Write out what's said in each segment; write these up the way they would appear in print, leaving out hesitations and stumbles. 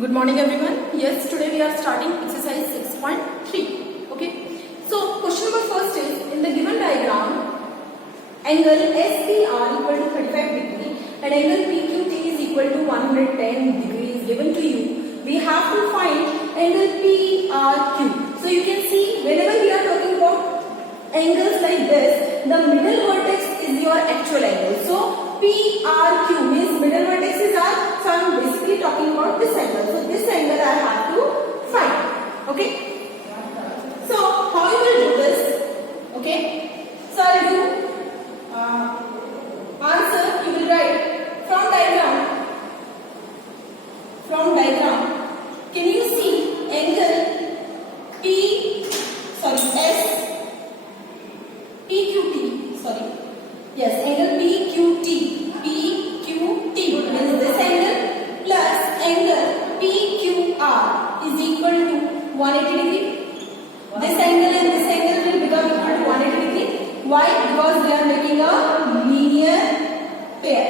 Good morning everyone. Yes, today we are starting exercise 6.3. Okay. So question number first is, in the given diagram, angle SPR equal to 35 degree and angle PQT is equal to 110 degrees given to you. We have to find angle PRQ. So you can see whenever we are talking about angles like this, the middle vertex is your actual angle. So PRQ means middle vertices are, so I am basically talking about this angle. So this angle I have to find. Okay. So how you will do this? Okay. So I will do answer. You will write from diagram. From diagram, can you see angle PQT? Sorry. Yes, angle PQT. PQT means this angle plus angle PQR is equal to 180 degree. This angle and this angle will become equal to 180 degree. Why? Because they are making a linear pair.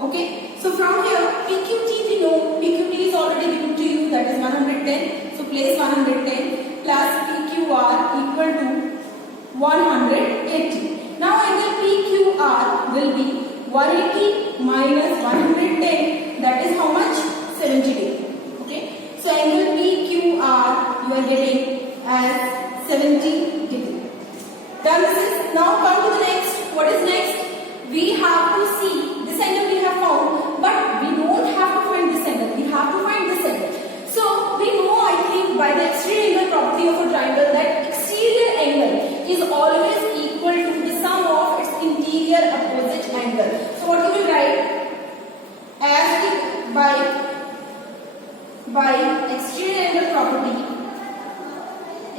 Okay. So from here PQT we know PQT is already given to you, that is 110. So place 110 plus PQR equal to 180. Now angle PQR will be 180 minus 110, that is how much? 70 degree. Okay. So angle PQR you are getting as 70 degree. Done this is. Now come to the next. What is next? We have to see this angle we have found, but we don't have to find this angle. We have to find this angle. So we know, I think, by the exterior angle property of a triangle that exterior angle is always equal to the sum of its interior opposite angle. So what you will write? As by exterior angle property,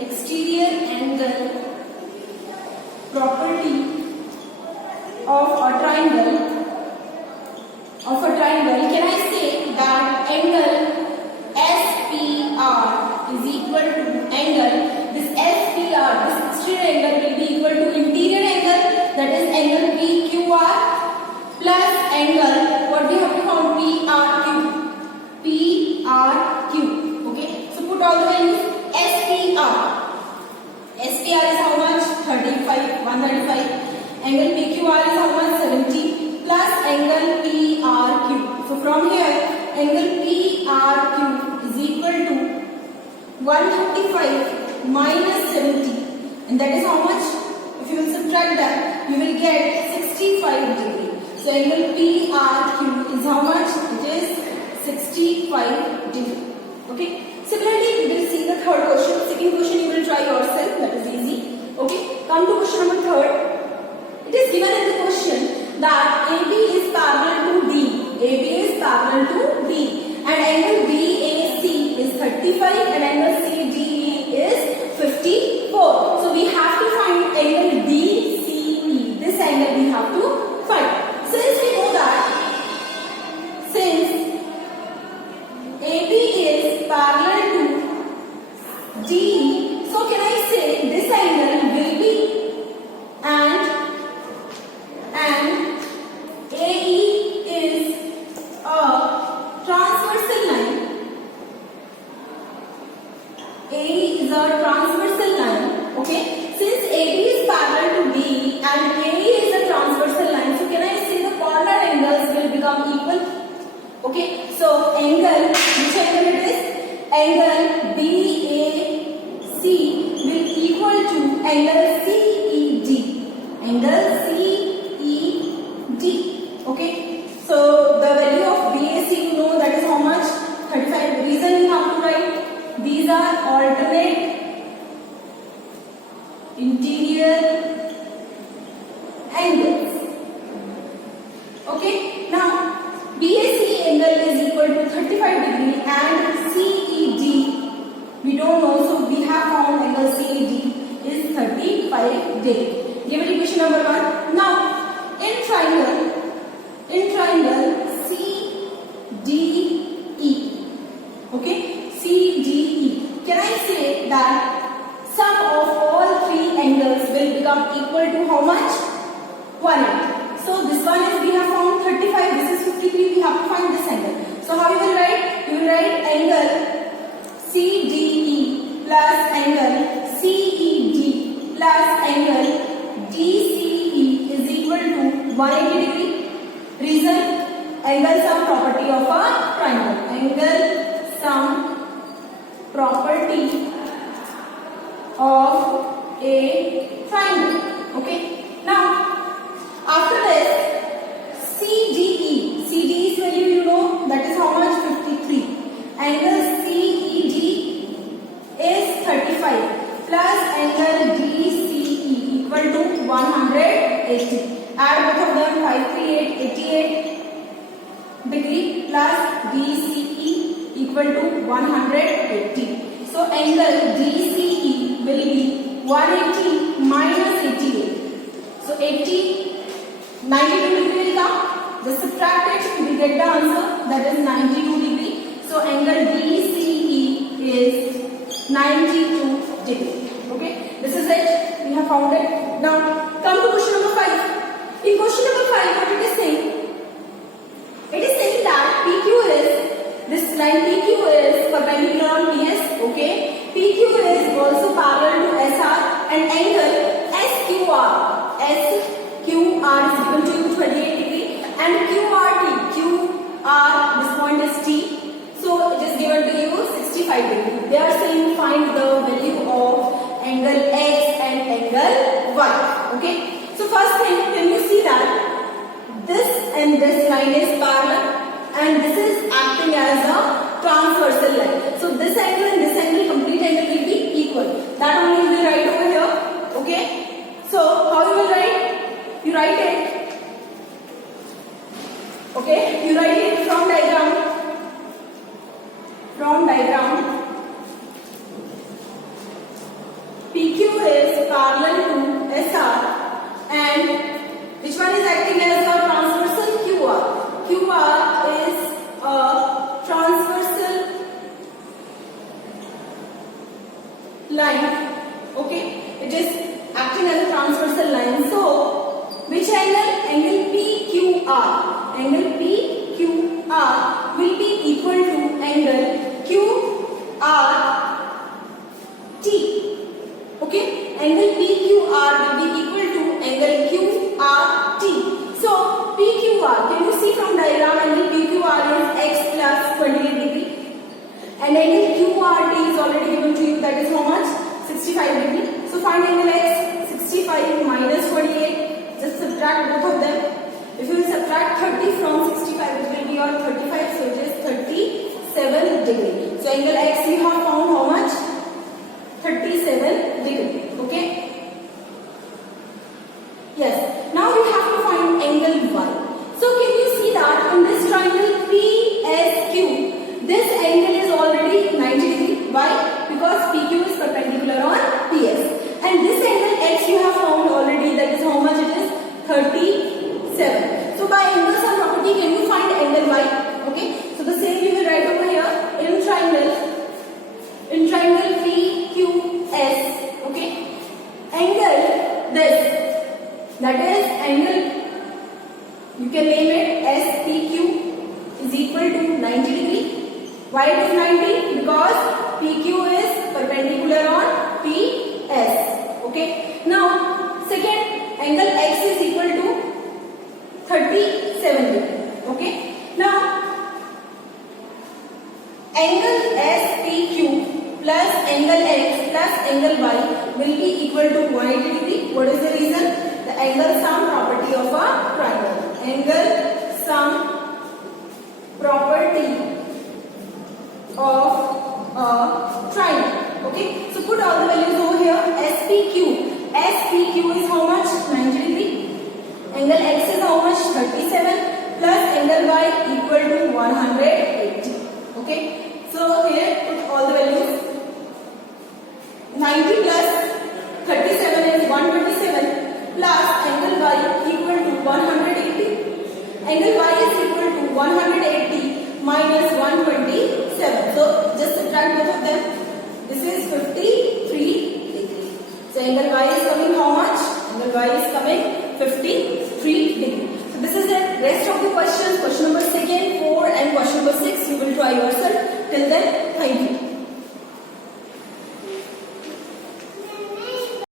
exterior angle property of a triangle, can I say that angle SPR is equal to angle, this SPR, this exterior angle will be equal to interior angle, that is angle PQR plus angle, what we have to count, PRQ. Okay. So put all the values. SPR is how much? 135. Angle PQR is how much? 70 plus angle PRQ. So from here angle PRQ is equal to 135 minus 70, and that is how much? If you will subtract that, you will get 65 degree. So angle PRQ is how much? It is 65 degree. Okay. Similarly, we will see the third question. Second question you will try yourself. That is easy. Okay. Come to question number third. It is given in the question that AB is parallel to D. AB is parallel to D, and angle BAC is 35 and angle CDE is 54. So we have to find angle DCE. This angle we have to find. Since we know that since AB is parallel to DE, so can I say this angle will be and AE is a transversal line. AE is a transversal line. Okay. Since AB is parallel to DE and AE is a transversal line, so can I say the corner angles will become equal? Okay. So angle, which angle it is? Angle BAC will equal to angle CED. Angle CED. Okay. So the value of BAC you know, that is how much? 35. The reason you have to write, these are alternate interior angles. Okay. Now BAC angle is equal to 35 degree and CED we don't know, so we have found angle CED is 35 degree. Given equation number 1. Now in triangle CDE. Okay, CDE. Can I say that sum of all three angles will become equal to how much? 180. So this one is we have found 35. This is 53. We have to find this angle. So how you will write? You will write 180 degree. Reason, angle sum property of a triangle. Angle sum property of a triangle. Okay. Now, after this, CDE. CDE's value you know, that is how much? 53. Angle CED is 35 plus angle DCE equal to 180. Add both of them, 538, 88 degree plus DCE equal to 180. So angle DCE will be 180 minus 88. So 80, 92 degree will come. Just subtract it, you will get the answer, that is 92 degree. So angle DCE is 92 degree. Okay, this is it. We have found it. Now come to question number 5. In question number 5, what it is saying? It is saying that PQ is, this line PQ is perpendicular on PS. Okay, PQ is also parallel to SR and angle SQR. SQR is equal to 28 degree and QRT. QR, this point is T. So it is given to you 65 degree. They are saying find the value of angle X and angle Y. Okay. So first thing, can you see that this and this line is parallel and this is acting as a transversal line. So this angle and this angle, complete angle will be equal. That only you will write over here. Okay. So how you will write? You write it. Okay. You write it from diagram. From diagram. PQ is parallel to SR. And which one is acting as a transversal? QR. QR is a transversal line. Okay, it is acting as a transversal line. So, which angle? Angle PQR. Angle PQR will be equal to angle QRT. Okay, angle PQR will be equal to angle QRT. So PQR, can you see from diagram, angle PQR is X plus 28 degree and angle QRT is already given to you, that is how much? 65 degree. So find angle X, 65 minus 28, just subtract both of them. If you will subtract 30 from 65, it will be your 35, so it is 37 degree. So angle X we have found how much? 37 degree. Okay. Yes. Now we have to find angle Y. So can you see that in this triangle PSQ, this angle is already 90 degree. Why? Because PQ is perpendicular on PS. And this angle X you have found already, that is how much it is? 37. So by angle sum property, can you find angle Y? Okay. So the same you will write over here in triangle. In triangle PQS, okay, angle this, that is angle, you can name it SPQ is equal to 90 degree. Why it is 90? Because PQ is perpendicular on PS. Okay. Now, second, angle X is equal to 37 degree. Okay. Now, angle SPQ plus angle X plus angle Y will be equal to 180 degree. What is the reason? The angle sum property of a triangle. Angle sum property of a triangle. Okay. So put all the values over here. SPQ. SPQ is how much? 90 degree. Angle X is how much? 37 plus angle Y equal to 180. Okay. So here put all the values. 90 plus 37 is 127 plus angle Y equal to 180. Angle Y is equal to 180 minus 127. So just subtract both of them. This is 53 degree. So angle Y is coming how much? Angle Y is coming 53 degree. So this is the rest of the question.